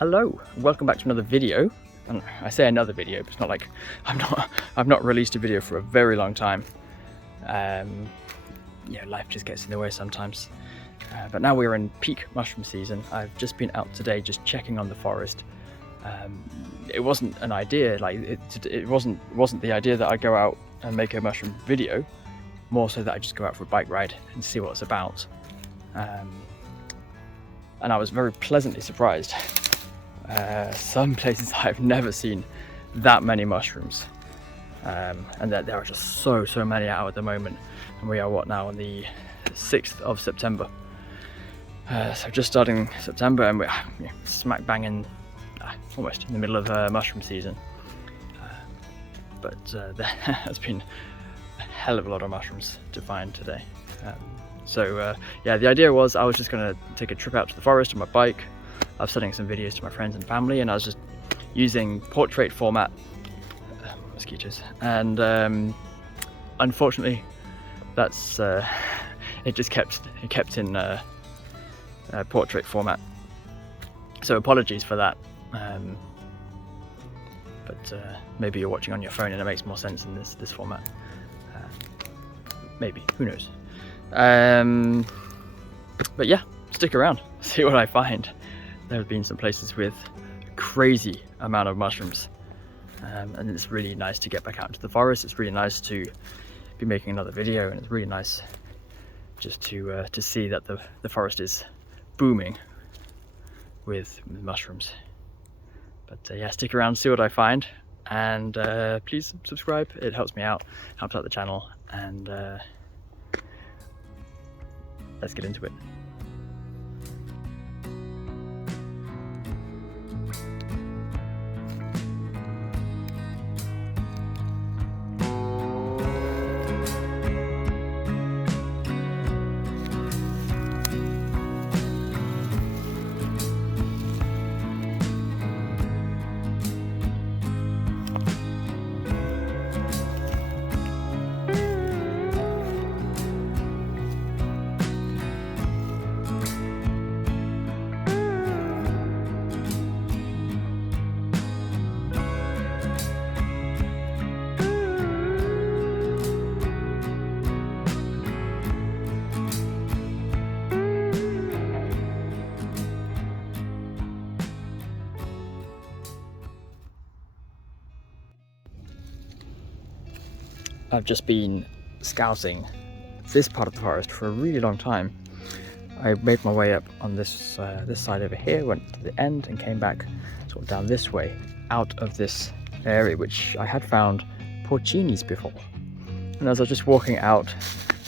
Hello, welcome back to another video. And I say another video, but it's not like I've not released a video for a very long time. Yeah, life just gets in the way sometimes. But now we're in peak mushroom season. I've just been out today just checking on the forest. It wasn't an idea, like it wasn't the idea that I go out and make a mushroom video, more so that I just go out for a bike ride and see what it's about. And I was very pleasantly surprised. Some places I've never seen that many mushrooms, and that there are just so many out at the moment. And we are what now, on the 6th of September. So just starting September, and we're smack bang in, almost in the middle of mushroom season. But there has been a hell of a lot of mushrooms to find today. Yeah, the idea was I was just going to take a trip out to the forest on my bike. I was sending some videos to my friends and family, and I was just using portrait format, mosquitoes, and unfortunately that's it kept in portrait format, so apologies for that. But maybe you're watching on your phone and it makes more sense in this format. Maybe, who knows. But yeah, stick around, see what I find. There have been some places with a crazy amount of mushrooms, and it's really nice to get back out into the forest. It's really nice to be making another video, and it's really nice just to see that the forest is booming with mushrooms. But yeah, stick around, see what I find, and please subscribe. It helps me out, helps out the channel, and let's get into it. I've just been scouting this part of the forest for a really long time. I made my way up on this side over here, went to the end and came back sort of down this way, out of this area, which I had found porcinis before. And as I was just walking out,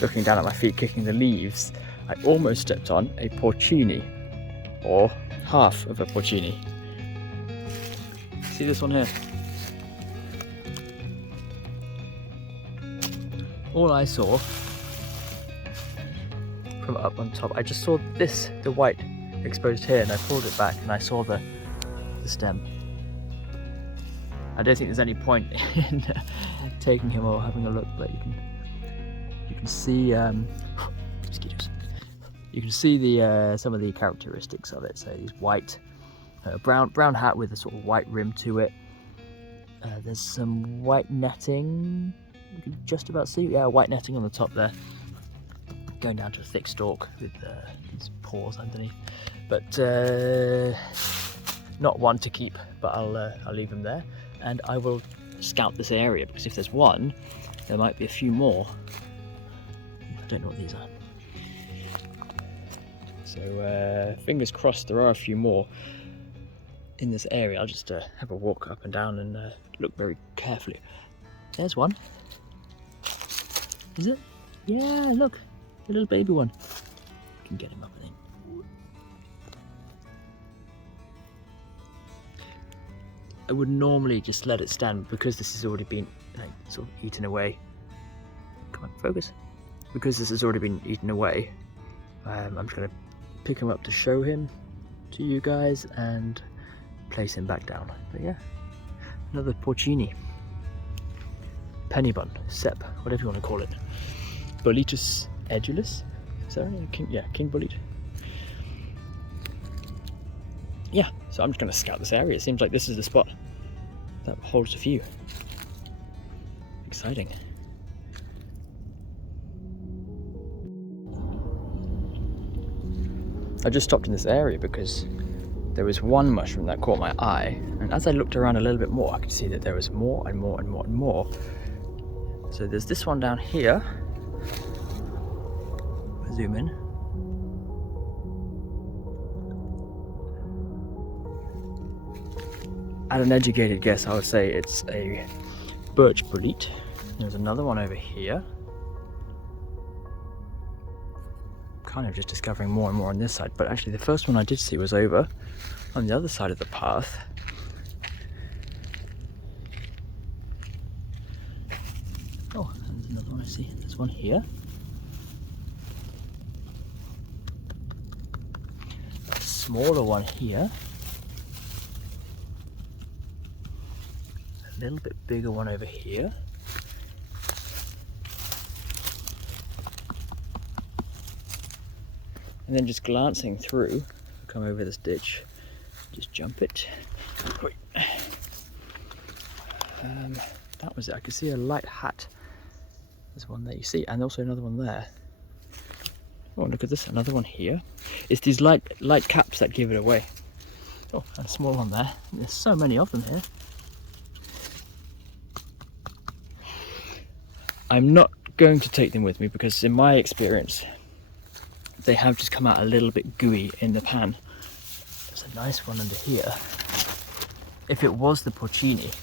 looking down at my feet, kicking the leaves, I almost stepped on a porcini, or half of a porcini. See this one here? All I saw from up on top, I just saw this, the white exposed here, and I pulled it back and I saw the stem. I don't think there's any point in taking him or having a look, but you can see mosquitoes. You can see the some of the characteristics of it. So he's white, brown hat with a sort of white rim to it. There's some white netting. You can just about see, yeah, white netting on the top there, going down to a thick stalk with these paws underneath. But not one to keep, but I'll leave him there, and I will scout this area, because if there's one, there might be a few more. I don't know what these are. So fingers crossed there are a few more in this area. I'll just have a walk up and down and look very carefully. There's one. Is it? Yeah, look, a little baby one. I can get him up, I think. I would normally just let it stand, because this has already been sort of eaten away. Come on, focus. Because this has already been eaten away, I'm just going to pick him up to show him to you guys and place him back down. But yeah, another porcini. Penny bun, sep, whatever you want to call it. Boletes edulus. Is that right? King bolete. yeah, so I'm just going to scout this area. It seems like this is the spot that holds a few. Exciting. I just stopped in this area because there was one mushroom that caught my eye, and as I looked around a little bit more, I could see that there was more and more and more and more. So there's this one down here. I'll zoom in. At an educated guess, I would say it's a birch bolete. There's another one over here. Kind of just discovering more and more on this side, but actually the first one I did see was over on the other side of the path. Oh, and there's another one I see. There's one here. A smaller one here. A little bit bigger one over here. And then just glancing through, come over this ditch, just jump it. That was it. I could see a light hat. There's one there you see, and also another one there. Oh, look at this, another one here. It's these light caps that give it away. Oh, and a small one there. There's so many of them here. I'm not going to take them with me because in my experience, they have just come out a little bit gooey in the pan. There's a nice one under here. If it was the porcini,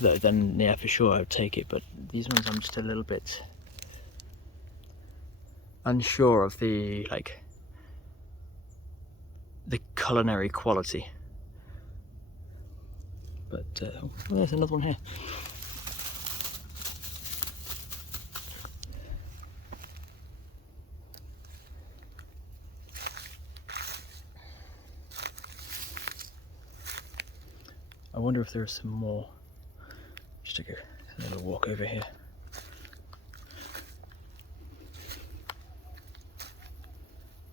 though, then yeah, for sure I would take it. But these ones, I'm just a little bit unsure of the culinary quality. But oh, there's another one here. I wonder if there are some more. Just take a little walk over here.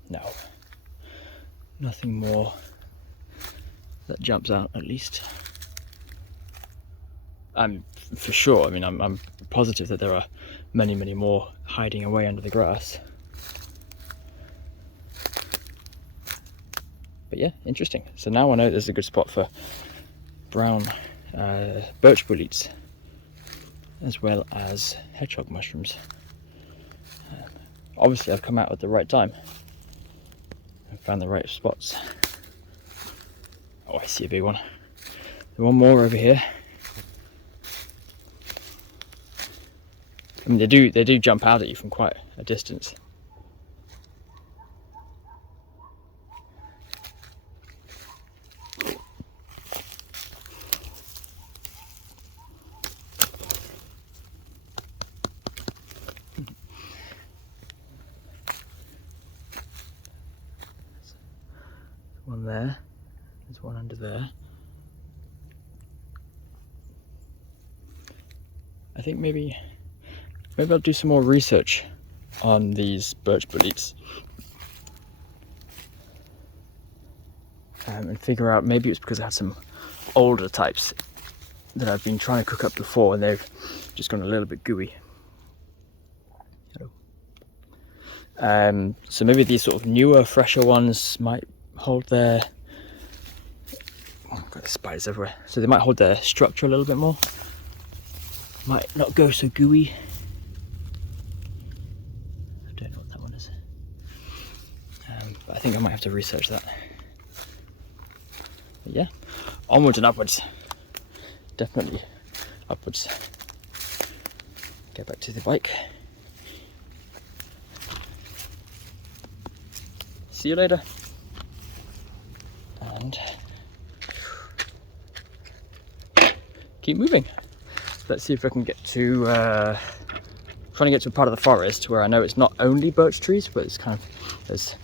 No, nothing more that jumps out, at least. I'm for sure, I mean, I'm positive that there are many, many more hiding away under the grass. But yeah, interesting. So now I know there's a good spot for brown birch boletes, as well as hedgehog mushrooms. Obviously I've come out at the right time and found the right spots. Oh, I see a big one. There's one more over here. I mean, they do jump out at you from quite a distance. One there, there's one under there. I think maybe I'll do some more research on these birch boletes and figure out, maybe it's because I had some older types that I've been trying to cook up before and they've just gone a little bit gooey. So maybe these sort of newer, fresher ones might hold their, oh, I've got the spiders everywhere, so they might hold their structure a little bit more, might not go so gooey. I don't know what that one is, but I think I might have to research that. But yeah, onwards and upwards, definitely upwards. Get back to the bike. See you later. And keep moving. Let's see if I can get to trying to get to a part of the forest where I know it's not only birch trees, but it's kind of, there's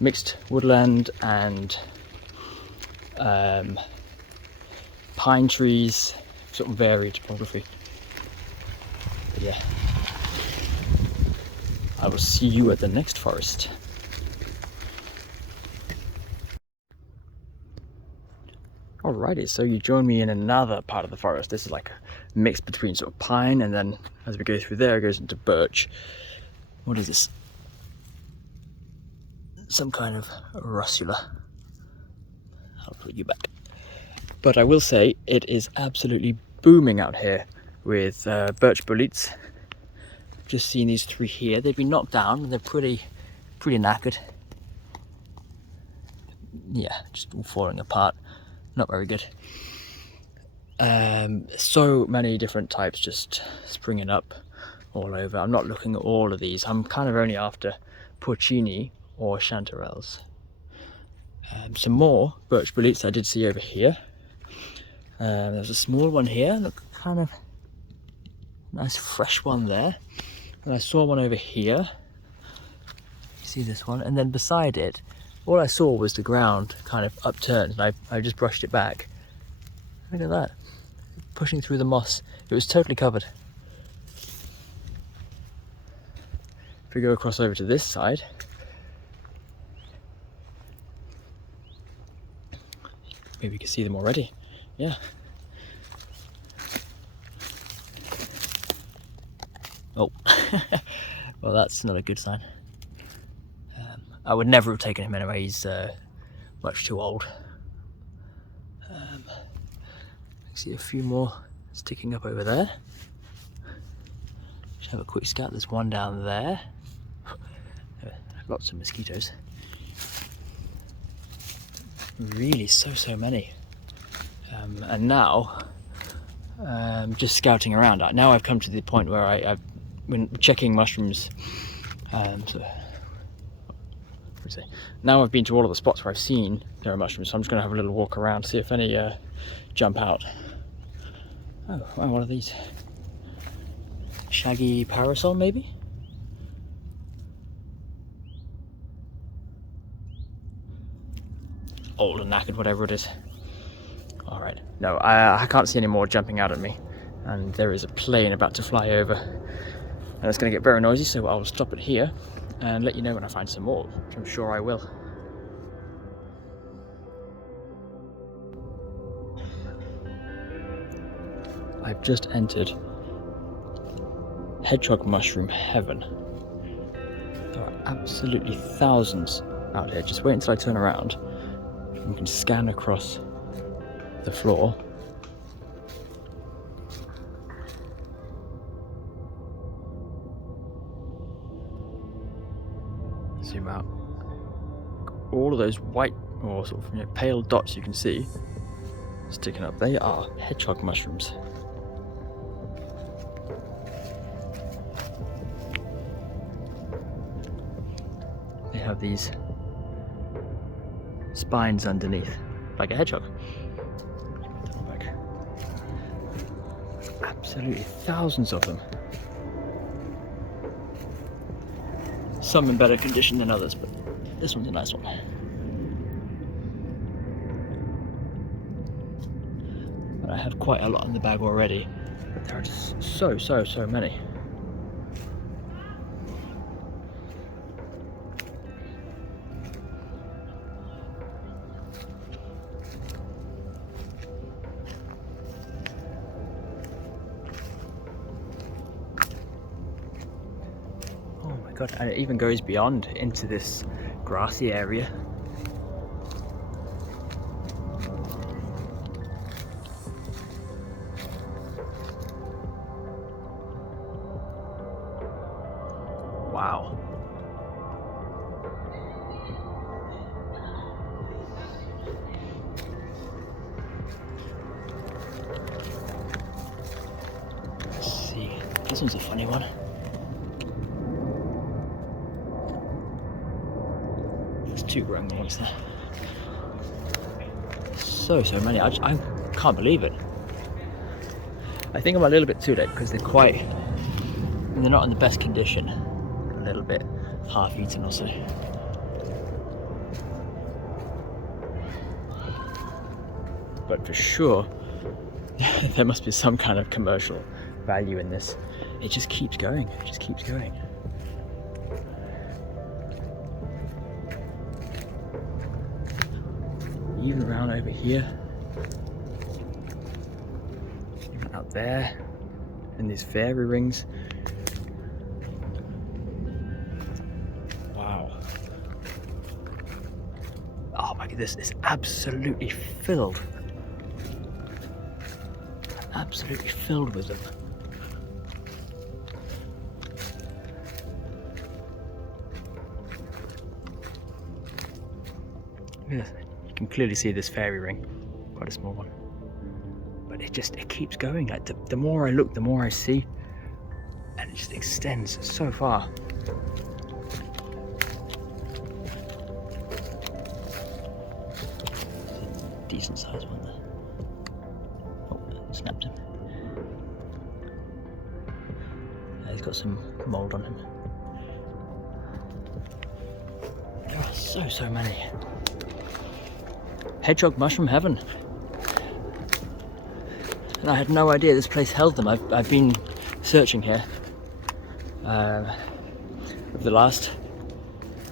mixed woodland and pine trees, sort of varied topography. But yeah, I will see you at the next forest. Alrighty, so you join me in another part of the forest. This is like a mix between sort of pine, and then as we go through there, it goes into birch. What is this? Some kind of russula. I'll put you back. But I will say it is absolutely booming out here with birch boletes. Just seen these 3 here. They've been knocked down and they're pretty knackered. Yeah, just all falling apart. Not very good. So many different types just springing up all over. I'm not looking at all of these. I'm kind of only after porcini or chanterelles. Some more birch boletes I did see over here. There's a small one here. Look, kind of nice fresh one there. And I saw one over here. You see this one? And then beside it, all I saw was the ground kind of upturned, and I just brushed it back. Look at that, pushing through the moss. It was totally covered. If we go across over to this side, maybe you can see them already. Yeah. Oh, well, that's not a good sign. I would never have taken him anyway. He's much too old. I see a few more sticking up over there. Just have a quick scout. There's one down there. Lots of mosquitoes. Really, so many. And now, just scouting around. Now I've come to the point where I've been checking mushrooms. Now I've been to all of the spots where I've seen there are mushrooms, so I'm just going to have a little walk around, see if any jump out. Oh, wow, what are these? Shaggy parasol, maybe? Old and knackered, whatever it is. Alright, no, I can't see any more jumping out at me. And there is a plane about to fly over. And it's going to get very noisy, so I'll stop it here and let you know when I find some more, which I'm sure I will. I've just entered hedgehog mushroom heaven. There are absolutely thousands out here. Just wait until I turn around. You can scan across the floor. Zoom out. All of those white or sort of pale dots you can see sticking up, they are hedgehog mushrooms. They have these spines underneath, like a hedgehog. Absolutely thousands of them. Some in better condition than others, but this one's a nice one. And I have quite a lot in the bag already. There are just so many. God, and it even goes beyond into this grassy area. Wow. Let's see. This one's a funny one. Two growing ones there. So many. I can't believe it. I think I'm a little bit too late because they're not in the best condition. A little bit half eaten or so. But for sure there must be some kind of commercial value in this. It just keeps going. It just keeps going. Even around over here, Even out there in these fairy rings. Wow. Oh my god, this is absolutely filled. Absolutely filled with them. Yeah, you can clearly see this fairy ring, quite a small one. But it keeps going. Like the more I look, the more I see, and it just extends so far. Decent sized one there. Oh, snapped him. He's got some mould on him. There are so many. Hedgehog mushroom heaven. And I had no idea this place held them. I've been searching here over the last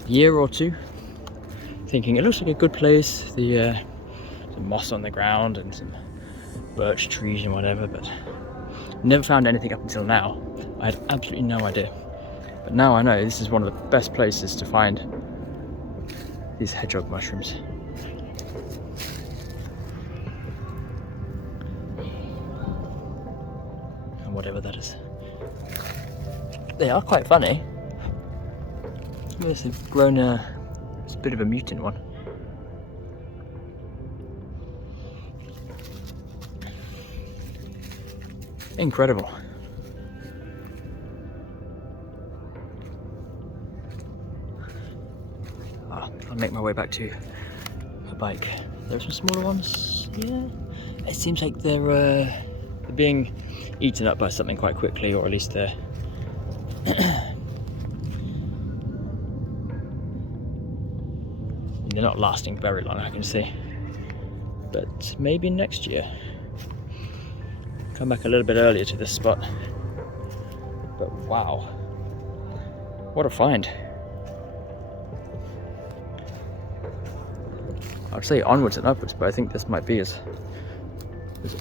year or two, thinking it looks like a good place. The some moss on the ground and some birch trees and whatever, but never found anything up until now. I had absolutely no idea. But now I know this is one of the best places to find these hedgehog mushrooms. And whatever that is. They are quite funny. This has grown it's a bit of a mutant one. Incredible. I'll make my way back to my bike. There are some smaller ones. Yeah, it seems like they're being eaten up by something quite quickly, or at least they're they're not lasting very long, I can see. But maybe next year. Come back a little bit earlier to this spot. But wow, what a find. I'd say onwards and upwards, but I think this might be as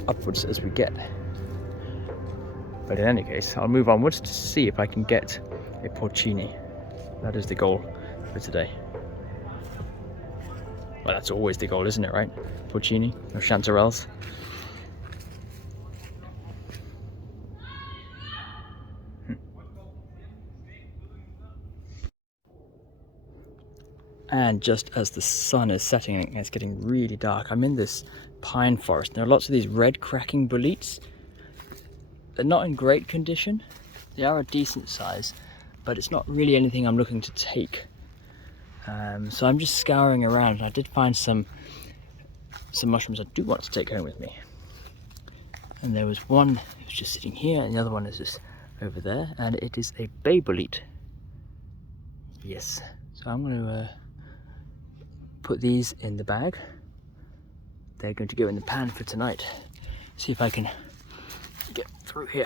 upwards as we get. But in any case, I'll move onwards to see if I can get a porcini. That is the goal for today. Well, that's always the goal, isn't it, right? Porcini or chanterelles. And just as the sun is setting and it's getting really dark, I'm in this pine forest. There are lots of these red cracking boletes. They're not in great condition. They are a decent size, but it's not really anything I'm looking to take. So I'm just scouring around. I did find some mushrooms I do want to take home with me. And there was one that was just sitting here, and the other one is just over there, and it is a bay bolete. Yes. So I'm going to put these in the bag. They're going to go in the pan for tonight. See if I can get through here.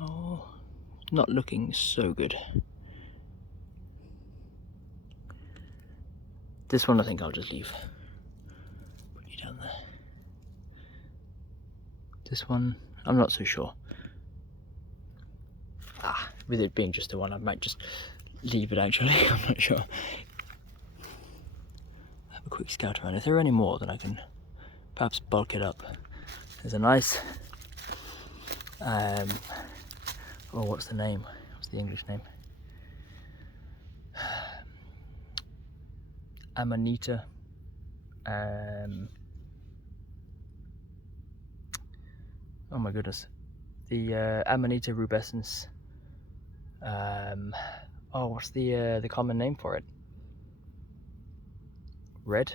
Oh, not looking so good. This one I think I'll just leave. Put you down there. This one, I'm not so sure. With it being just the one, I might just leave it actually. I'm not sure. Have a quick scout around. If there are any more, then I can perhaps bulk it up. There's a nice, oh, what's the name? What's the English name? Amanita. Oh my goodness, the Amanita rubescens. Oh, what's the common name for it? Red.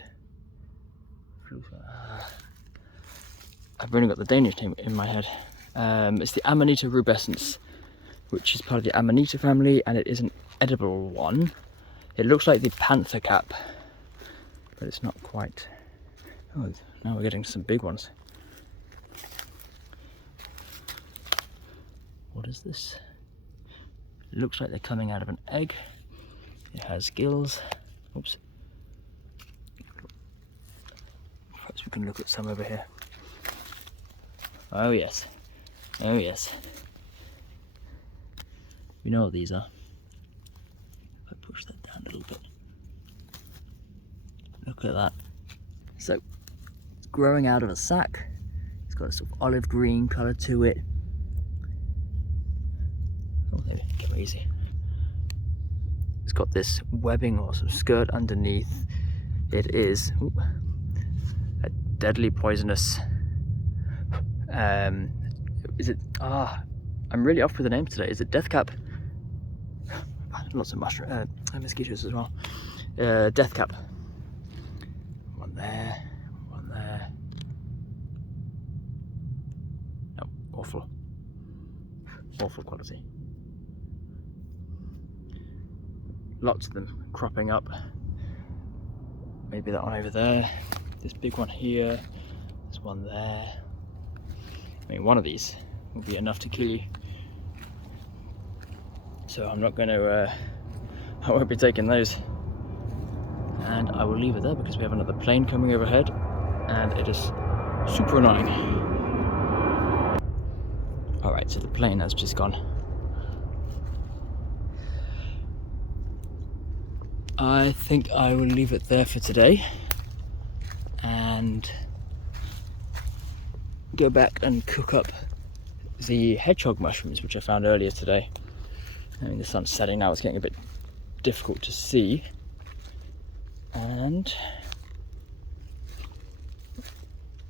I've only got the Danish name in my head. It's the Amanita rubescens, which is part of the Amanita family, and it is an edible one. It looks like the panther cap, but it's not quite. Oh, now we're getting some big ones. What is this? It looks like they're coming out of an egg. It has gills. Oops. Perhaps we can look at some over here. Oh yes. Oh yes. You know what these are. If I push that down a little bit. Look at that. So, it's growing out of a sack. It's got a sort of olive green colour to it. Oh, there, come easy. It's got this webbing or some skirt underneath. It is a deadly poisonous. Is it? I'm really off with the names today. Is it death cap? Lots of mushroom mosquitoes as well. Death cap. One there. One there. No, awful. Awful quality. Lots of them cropping up. Maybe that one over there. This big one here. There's one there. I mean, one of these will be enough to kill you. So I'm not going to, I won't be taking those. And I will leave it there because we have another plane coming overhead and it is super annoying. Alright, so the plane has just gone. I think I will leave it there for today and go back and cook up the hedgehog mushrooms which I found earlier today. I mean, the sun's setting now, it's getting a bit difficult to see. And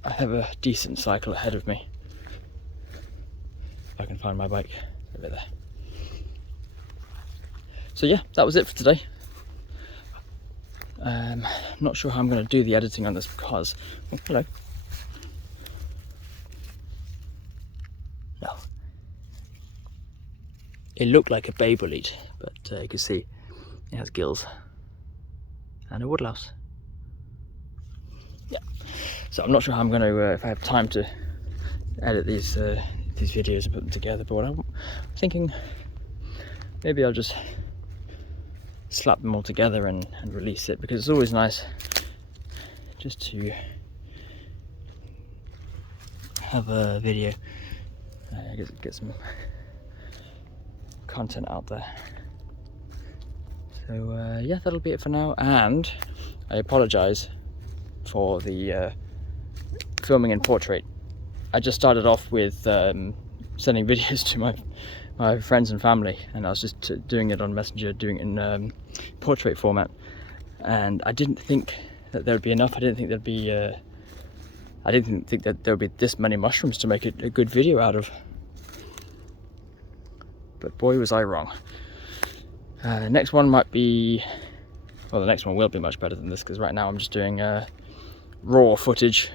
I have a decent cycle ahead of me. If I can find my bike over there. So yeah, that was it for today. I'm not sure how I'm going to do the editing on this because, oh, hello. No. It looked like a bay bolete, but you can see it has gills and a woodlouse. Yeah. So I'm not sure how I'm going to, if I have time to edit these videos and put them together, but I'm thinking maybe I'll just slap them all together and release it, because it's always nice just to have a video, get some content out there. So yeah, that'll be it for now, and I apologize for the filming in portrait. I just started off with sending videos to my friends and family, and I was just doing it on Messenger, doing it in portrait format, and I didn't think that there would be enough. I didn't think that there would be this many mushrooms to make a good video out of. But boy, was I wrong. Next one might be, well, the next one will be much better than this, because right now I'm just doing raw footage.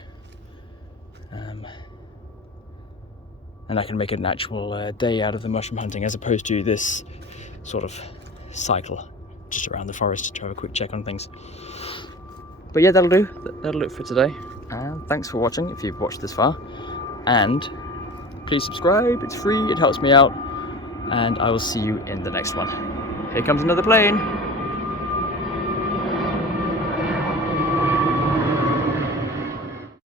And I can make an actual day out of the mushroom hunting, as opposed to this sort of cycle just around the forest to have a quick check on things. But yeah, that'll do it for today, and thanks for watching if you've watched this far, and please subscribe, it's free, it helps me out, and I will see you in the next one. Here comes another plane.